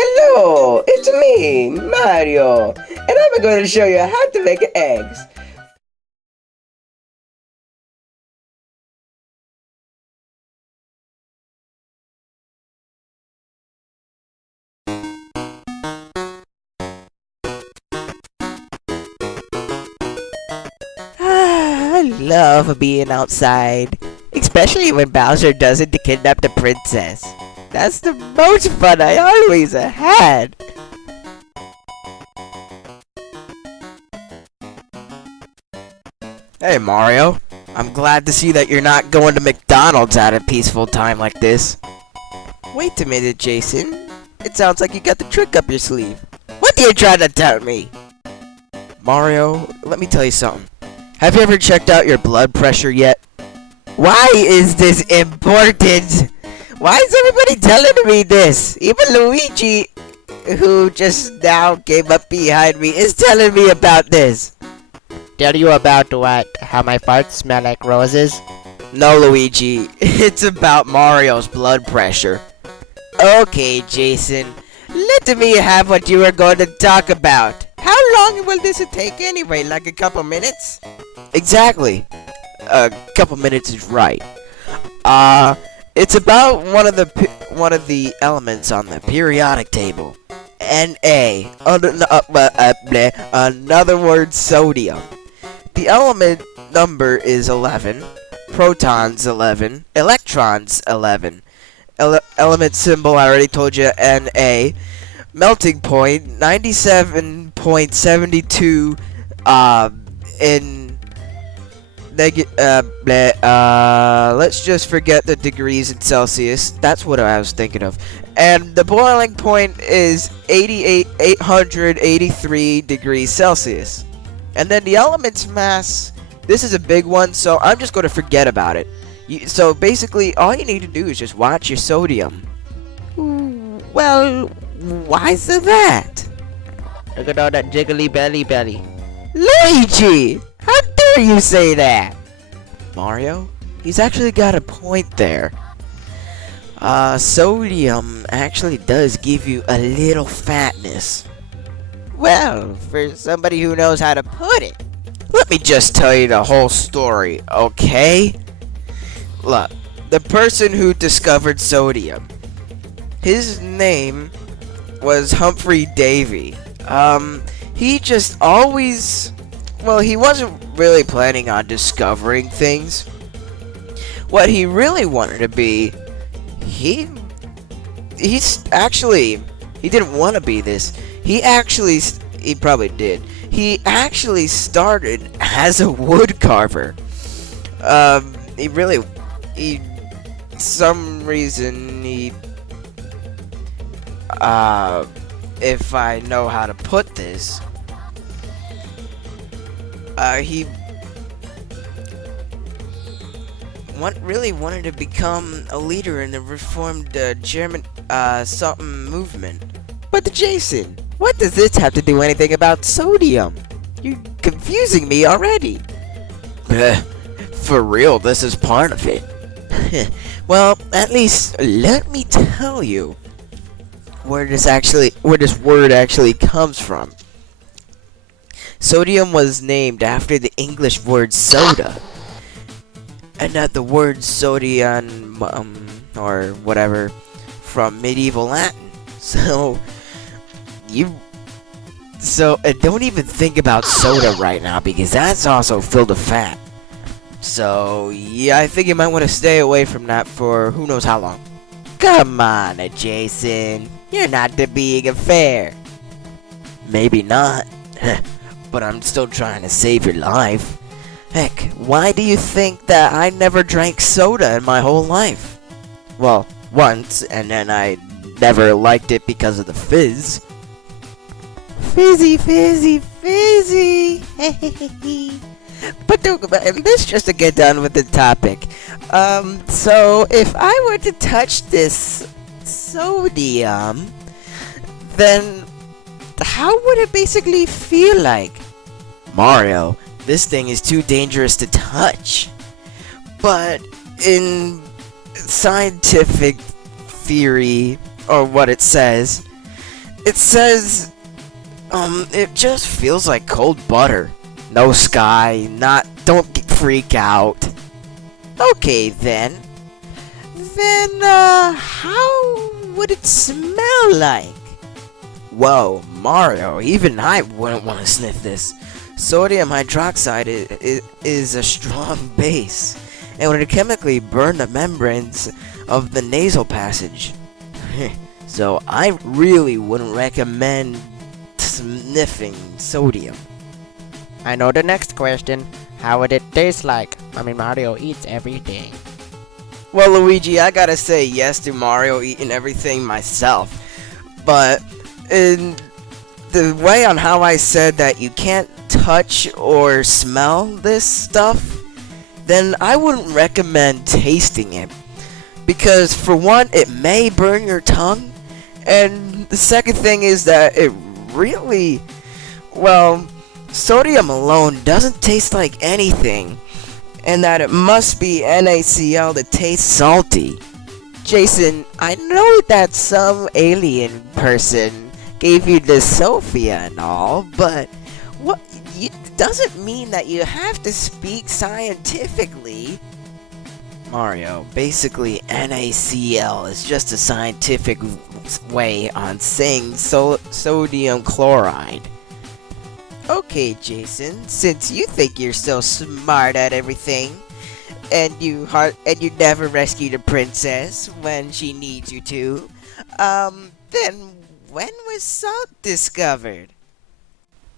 Hello, it's me, Mario, and I'm going to show you how to make eggs. I love being outside, especially when Bowser doesn't kidnap the princess. That's the most fun I always had. Hey Mario, I'm glad to see that you're not going to McDonald's at a peaceful time like this. Wait a minute, Jason. It sounds like you got the trick up your sleeve. What are you trying to tell me? Mario, let me tell you something. Have you ever checked out your blood pressure yet? Why is this important? Why is everybody telling me this? Even Luigi, who just now came up behind me, is telling me about this. Tell you about what? How my farts smell like roses? No, Luigi. It's about Mario's blood pressure. Okay, Jason. Let me have what you were going to talk about. How long will this take anyway? Like a couple minutes? Exactly. A couple minutes is right. It's about one of the elements on the periodic table. Na. Another word, sodium. The element number is 11. Protons 11. Electrons 11. Element symbol, I already told you, Na. Melting point 97.72 in let's just forget the degrees in Celsius. That's what I was thinking of. And the boiling point is 883 degrees Celsius. And then the element's mass, this is a big one, so I'm just going to forget about it. So basically, all you need to do is just watch your sodium. Well, why is that? Look at all that jiggly belly. Luigi! How dare you say that? Mario? He's actually got a point there. Sodium actually does give you a little fatness. Well, for somebody who knows how to put it. Let me just tell you the whole story, okay? Look, the person who discovered sodium, his name was Humphrey Davy. He just always, well, he wasn't really planning on discovering things. What he really wanted to be, he didn't want to be this. He probably did. He actually started as a wood carver. Some reason if I know how to put this, he really wanted to become a leader in the reformed German something movement. But Jason, what does this have to do anything about sodium? You're confusing me already. For real, this is part of it. Well, at least let me tell you where this word actually comes from. Sodium was named after the English word soda, and not the word sodium or whatever from medieval Latin. So don't even think about soda right now, because that's also filled with fat. So yeah, I think you might want to stay away from that for who knows how long. Come on, Jason. You're not being fair. Maybe not, but I'm still trying to save your life. Heck, why do you think that I never drank soda in my whole life? Well, once, and then I never liked it because of the fizz. Fizzy, fizzy, fizzy. But let's just get done with the topic. So if I were to touch this sodium, then how would it basically feel like? Mario, this thing is too dangerous to touch. But in scientific theory, or what it says, It says, it just feels like cold butter. No sky, don't freak out. Okay then. Then, how would it smell like? Whoa, Mario, even I wouldn't want to sniff this. Sodium hydroxide is a strong base, and would chemically burn the membranes of the nasal passage. So I really wouldn't recommend sniffing sodium. I know the next question. How would it taste like? I mean, Mario eats everything. Well, Luigi, I gotta say yes to Mario eating everything myself. But in the way on how I said that you can't touch or smell this stuff, then I wouldn't recommend tasting it. Because for one, it may burn your tongue. And the second thing is that it really, well, sodium alone doesn't taste like anything. And that it must be NaCl to taste salty. Jason, I know that some alien person gave you the Sophia and all, but what? It doesn't mean that you have to speak scientifically. Mario, basically NaCl is just a scientific way on saying sodium chloride. Okay, Jason, since you think you're so smart at everything, and you never rescued a princess when she needs you to, then when was salt discovered?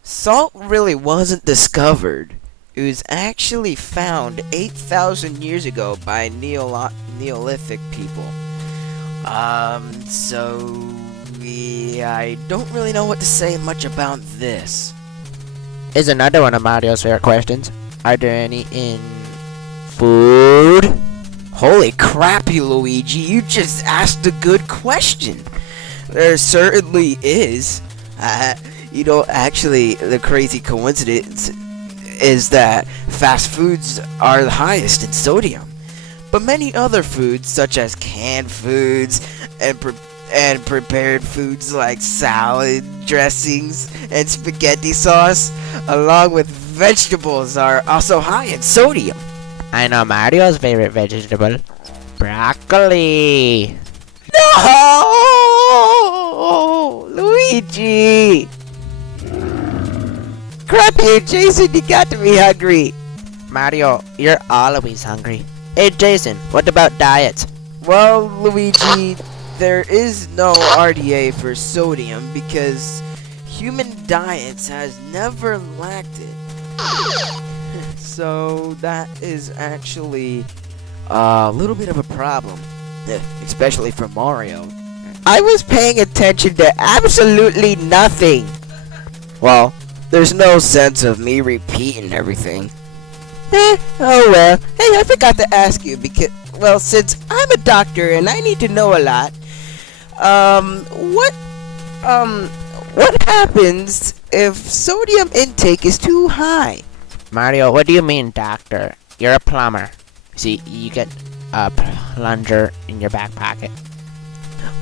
Salt really wasn't discovered. It was actually found 8,000 years ago by Neolithic people. I don't really know what to say much about this. Is another one of Mario's favorite questions. Are there any in food? Holy crap, you Luigi, you just asked a good question. There certainly is. Actually, the crazy coincidence is that fast foods are the highest in sodium. But many other foods, such as canned foods and prepared foods like salad dressings and spaghetti sauce, along with vegetables, are also high in sodium. I know Mario's favorite vegetable. Broccoli. No! Luigi! Crap you, Jason, you got to be hungry. Mario, you're always hungry. Hey Jason, what about diets? Well, Luigi, there is no RDA for sodium because human diets has never lacked it. So that is actually a little bit of a problem, especially for Mario. I was paying attention to absolutely nothing. Well, there's no sense of me repeating everything. Oh well. Hey, I forgot to ask you because, well, since I'm a doctor and I need to know a lot, what happens if sodium intake is too high? Mario, what do you mean, doctor? You're a plumber. See, you get a plunger in your back pocket.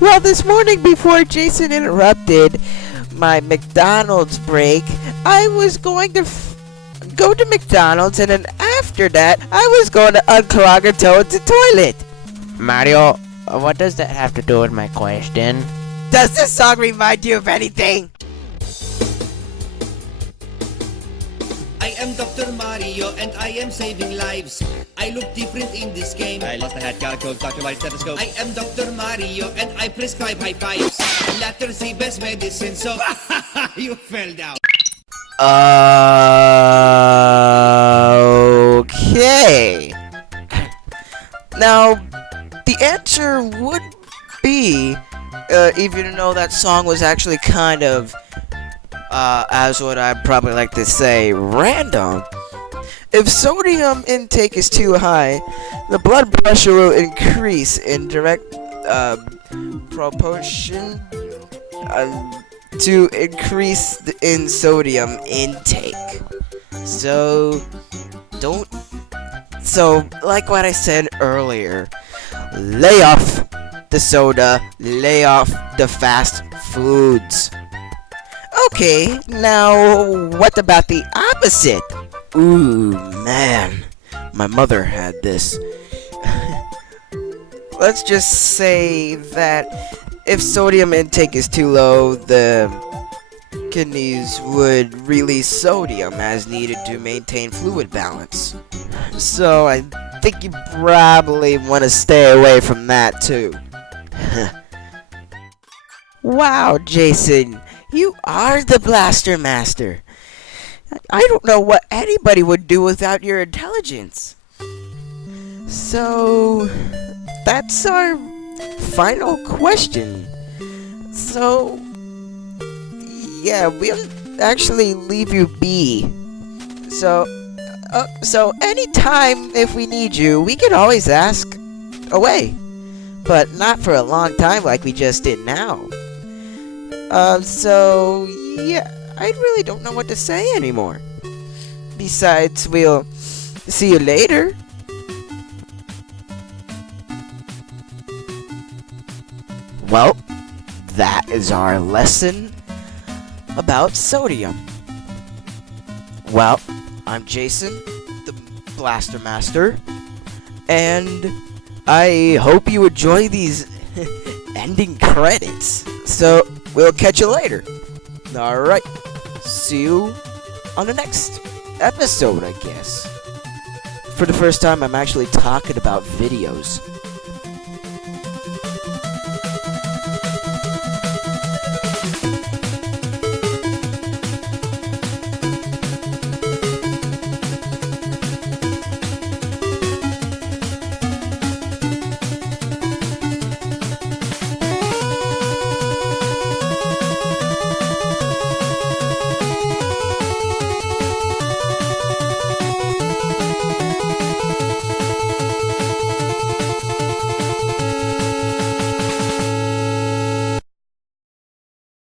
Well, this morning before Jason interrupted my McDonald's break, I was going to go to McDonald's, and then after that, I was going to unclog a toilet. Mario, what does that have to do with my question? Does this song remind you of anything? I am Dr. Mario and I am saving lives. I look different in this game. I lost the hat, gotta go, Dr. Mario's stethoscope. I am Dr. Mario and I prescribe high fives. Letter C, best medicine, so you fell down. Okay. Now, the answer would be, even though that song was actually kind of, as what I'd probably like to say, random. If sodium intake is too high, the blood pressure will increase in direct proportion to increase in sodium intake. So, like what I said earlier, lay off the soda, lay off the fast foods. Okay, now what about the opposite? Ooh, man. My mother had this. Let's just say that if sodium intake is too low, the kidneys would release sodium as needed to maintain fluid balance. So I think you probably want to stay away from that too. Wow, Jason, you are the Blaster Master. I don't know what anybody would do without your intelligence. So, that's our final question. So, yeah, we'll actually leave you be. So anytime if we need you, we can always ask away. But not for a long time like we just did now. So, yeah, I really don't know what to say anymore. Besides, we'll see you later. Well, that is our lesson about sodium. Well, I'm Jason, the Blaster Master, and I hope you enjoy these ending credits. So, we'll catch you later. Alright, see you on the next episode, I guess. For the first time, I'm actually talking about videos.